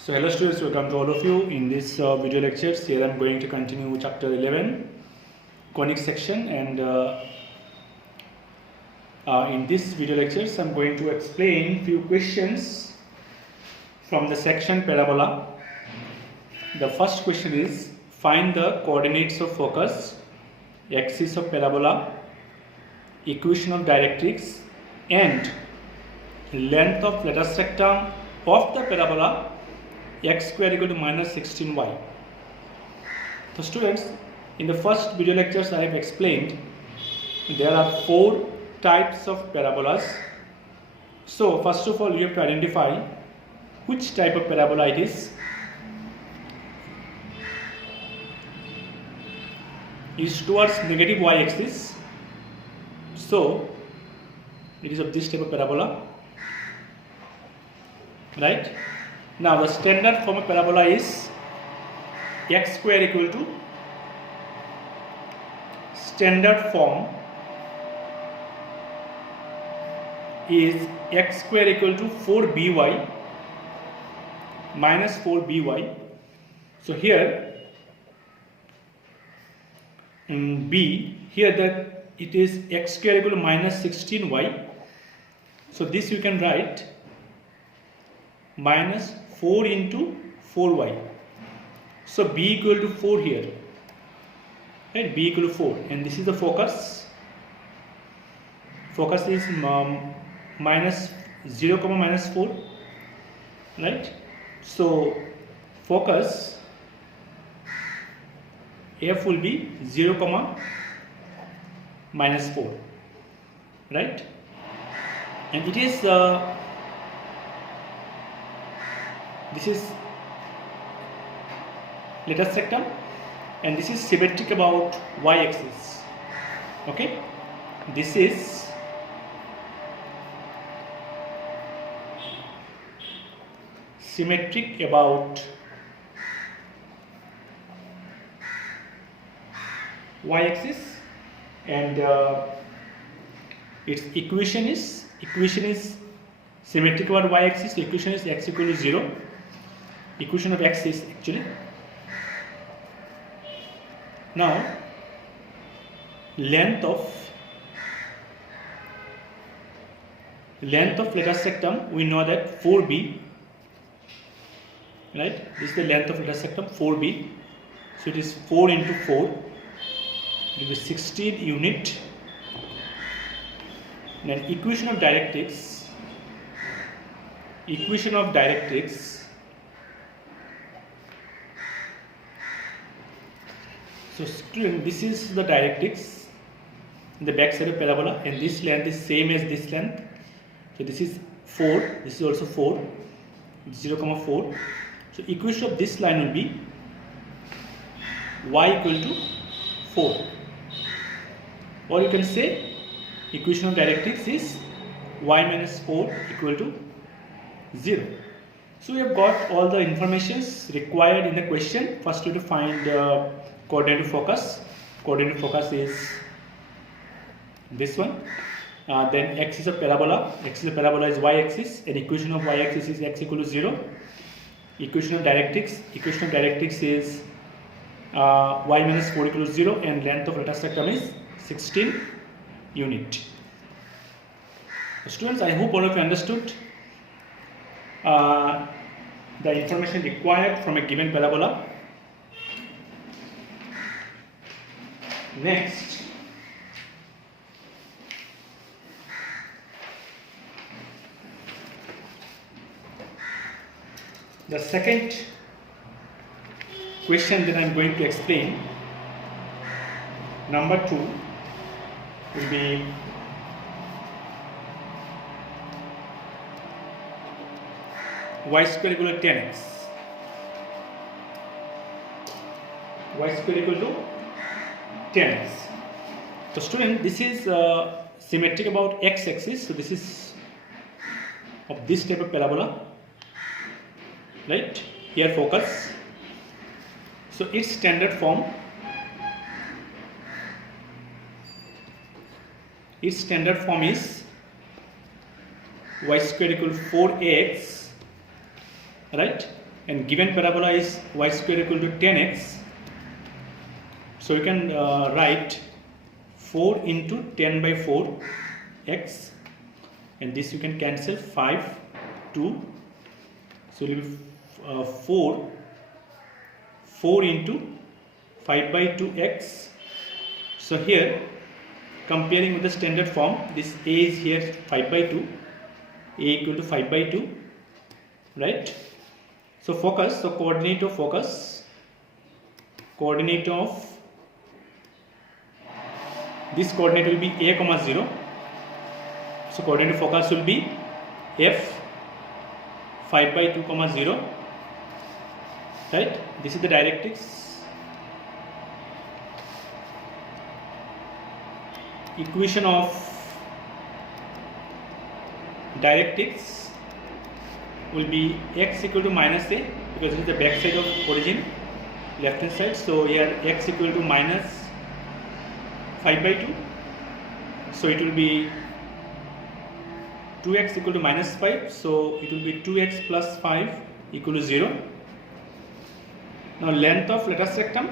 So hello students, welcome to all of you. In this video lectures, here I am going to continue chapter 11, conic section, and in this video lectures, I am going to explain few questions from the section parabola. The first question is, find the coordinates of focus, axis of parabola, equation of directrix, and length of lateral rectum of the parabola x square equal to minus 16y. So students, in the first video lectures I have explained there are 4 types of parabolas. So first of all you have to identify which type of parabola it is. Is towards negative y-axis, so it is of this type of parabola, right? Now the standard form of parabola is x square equal to, standard form is x square equal to 4by minus 4by. So here b, here that it is x square equal to minus 16y. So this you can write minus 4 into 4y. So b equal to 4 here, right? B equal to 4, and this is the focus. Focus is minus 0 comma minus 4, right? So focus f will be 0 comma minus 4, right? And it is this is lateral rectum, and this is symmetric about y-axis. Okay, this is symmetric about y-axis, and its equation is symmetric about y-axis. The equation is x equal to 0. Equation of x is actually, now length of lateral rectum, we know that 4b, right? This is the length of lateral rectum, 4b. So it is 4 into 4, it is 16 unit. Then equation of directrix, so student, this is the directrix in the back side of parabola, and this length is same as this length. So this is 4, this is also 4, 0 comma 4. So equation of this line will be y equal to 4, or you can say equation of directrix is y minus 4 equal to 0. So we have got all the informations required in the question. First we have to find coordinate of focus. Coordinate of focus is this one. Then axis of parabola. Axis of parabola is y-axis, and equation of y-axis is x equal to 0. Equation of directrix is y minus 4 equal to 0, and length of lateral rectum is 16 unit. Students, I hope all of you understood the information required from a given parabola. Next, the second question that I am going to explain, number 2, will be y square equal to 10x. Y square equal to 10x. So student, this is symmetric about x-axis. So this is of this type of parabola, right? Here focus. So its standard form is y square equal to 4ax, right? and given parabola is y square equal to 10x, so you can write 4 into 10 by 4 x, and this you can cancel 5 2, so it will be 4 into 5 by 2 x. So here, comparing with the standard form, this a is here 5 by 2, a equal to 5 by 2, right? So focus, so coordinate of focus, coordinate of this coordinate will be a comma 0. So coordinate of focus will be f 5 by 2 comma 0, right? This is the directrix. Equation of directrix will be x equal to minus a, because it is the back side of origin, left hand side. So here x equal to minus 5 by 2, so it will be 2x equal to minus 5, so it will be 2x plus 5 equal to 0. Now length of lateral rectum,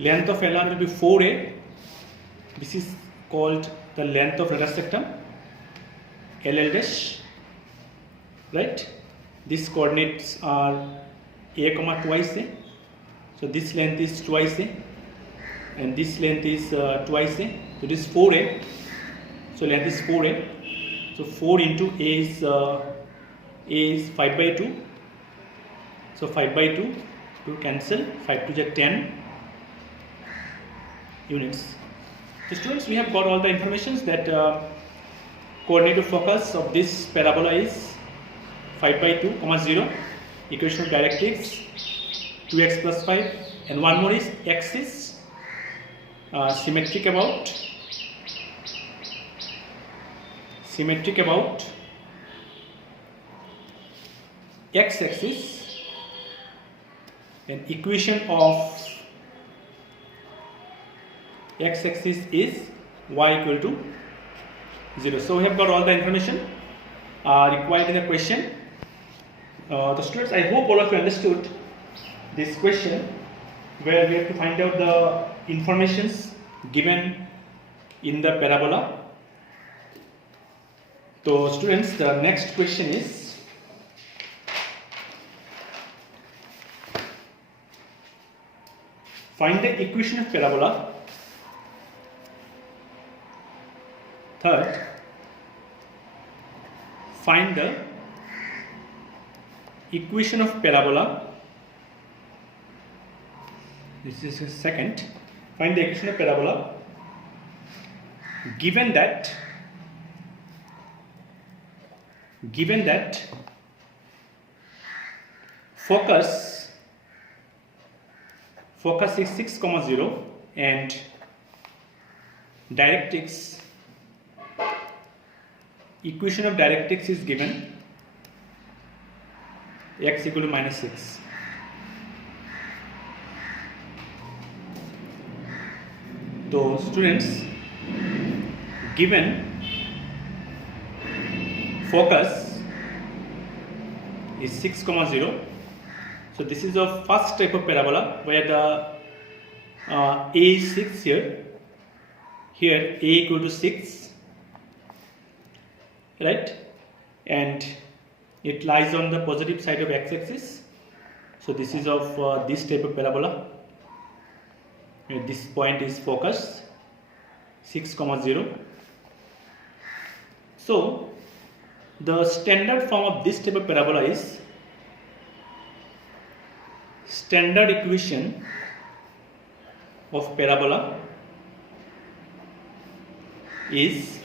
length of LR will be 4a. This is called the length of lateral rectum, LL dash, right? These coordinates are a comma twice a, so this length is twice a, and this length is twice a, so this is 4a, so length is 4a, so 4 into a is 5 by 2, so 5 by 2 to cancel, 5 to the 10 units. So students, we have got all the informations that coordinate of focus of this parabola is 5 by 2 comma 0, equation of directrix 2x plus 5, and one more is x is symmetric about x axis, and equation of x axis is y equal to 0. So we have got all the information required in the question. The students, I hope all of you understood this question, where we have to find out the informations given in the parabola. So students, the next question is, find the equation of parabola. Third, find the equation of parabola. This is the second. Find the equation of parabola given that focus is 6, 0 and directrix, equation of directrix is given x equal to minus 6. So students, given focus is 6, 0, so this is the first type of parabola where the a is 6 here, a equal to 6, right, and it lies on the positive side of x-axis. So this is of this type of parabola. This point is focus 6, 0. So the standard form of this type of parabola is standard equation of parabola is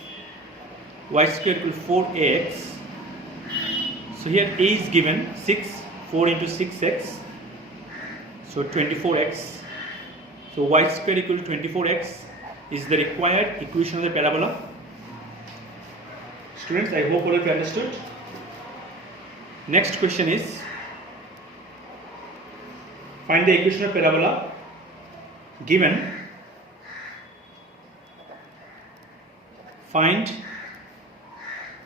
y square equal to 4ax. So here a is given 6, 4 into 6x, so 24x. So y square equal to 24x is the required equation of the parabola. Students, I hope all of you understood. Next question is, find the equation of parabola given, find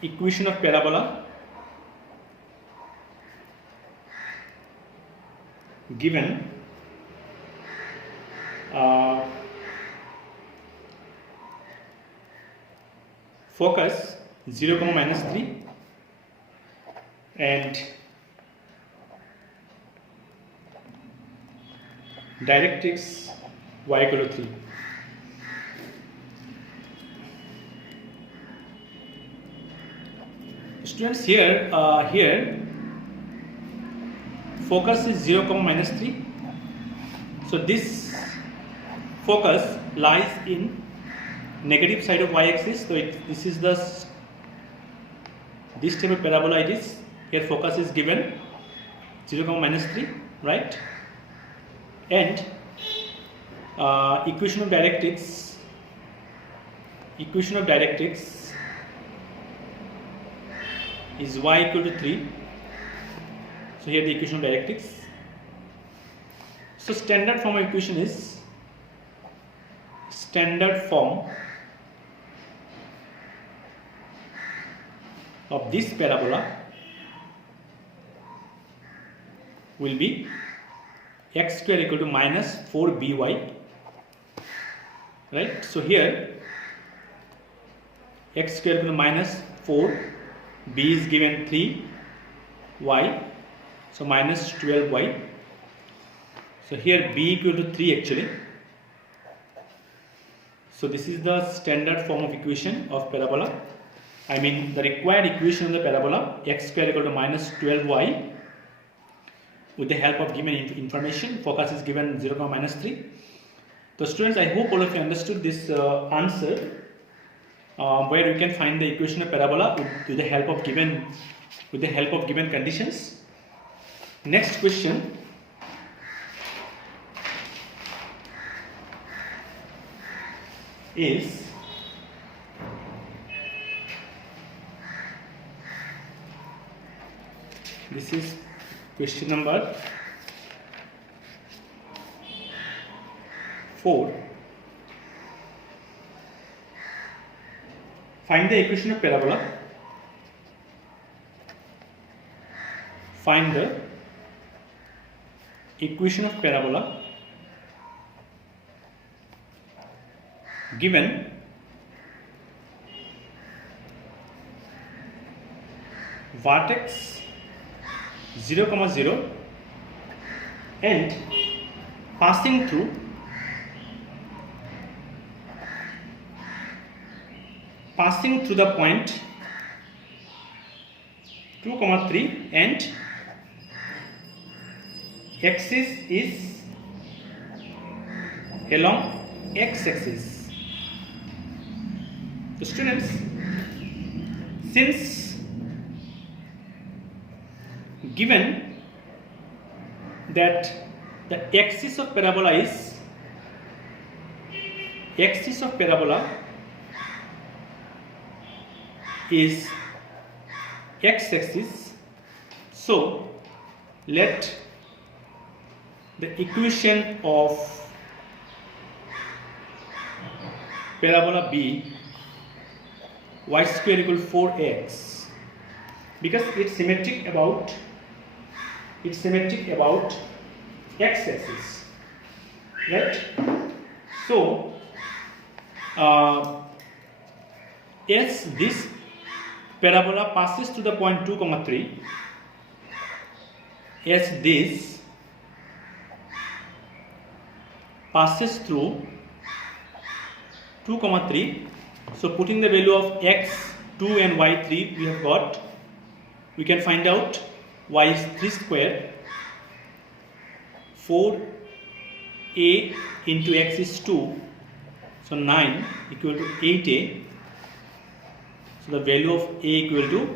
equation of parabola given focus 0, minus 3 and directrix y equal to 3. Students, here focus is 0, minus 3. So this focus lies in negative side of y-axis. So this is this type of parabola it is. Here focus is given 0, minus 3, right? And equation of directrix is y equal to 3. So here the equation of directrix. So standard form of equation is of this parabola will be x square equal to minus 4by, right? So here x square equal to minus 4, b is given 3y, so minus 12y. So here b equal to 3 actually. So this is the standard form of equation of parabola. I mean the required equation of the parabola, x square equal to minus 12y. With the help of given information, focus is given 0, minus 3. So students, I hope all of you understood this answer, where you can find the equation of parabola with the help of given conditions. Next question. Is this is question number 4. Find the equation of parabola. Find the equation of parabola given vertex 0, 0 and passing through the point 2, 3 and axis is along x-axis. So students, since given that the axis of parabola is x-axis, so let the equation of parabola be y square equal to 4x, because it's symmetric about x-axis, right? So as this parabola passes to the point 2, 3, as this passes through 2, 3, so putting the value of x2 and y3 we can find out y is 3 square, 4a into x is 2, so 9 equal to 8a. So the value of a equal to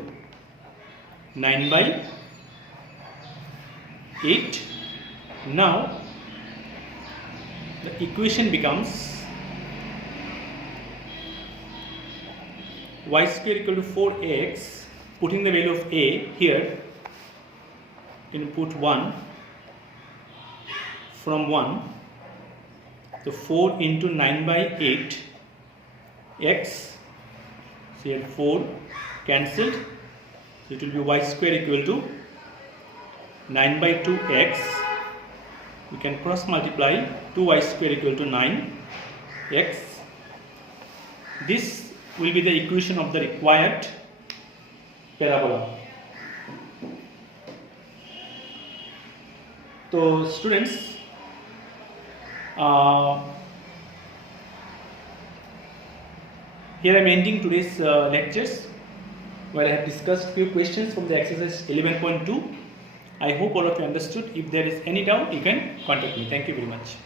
9 by 8. Now the equation becomes y square equal to 4x, putting the value of a here, you can put 1, from 1, so 4 into 9 by 8 x, so here 4 cancelled, so it will be y square equal to 9 by 2 x we can cross multiply 2y square equal to 9x. This will be the equation of the required parabola. So students, here I am ending today's lectures, where I have discussed few questions from the exercise 11.2. I hope all of you understood. If there is any doubt, you can contact me. Thank you very much.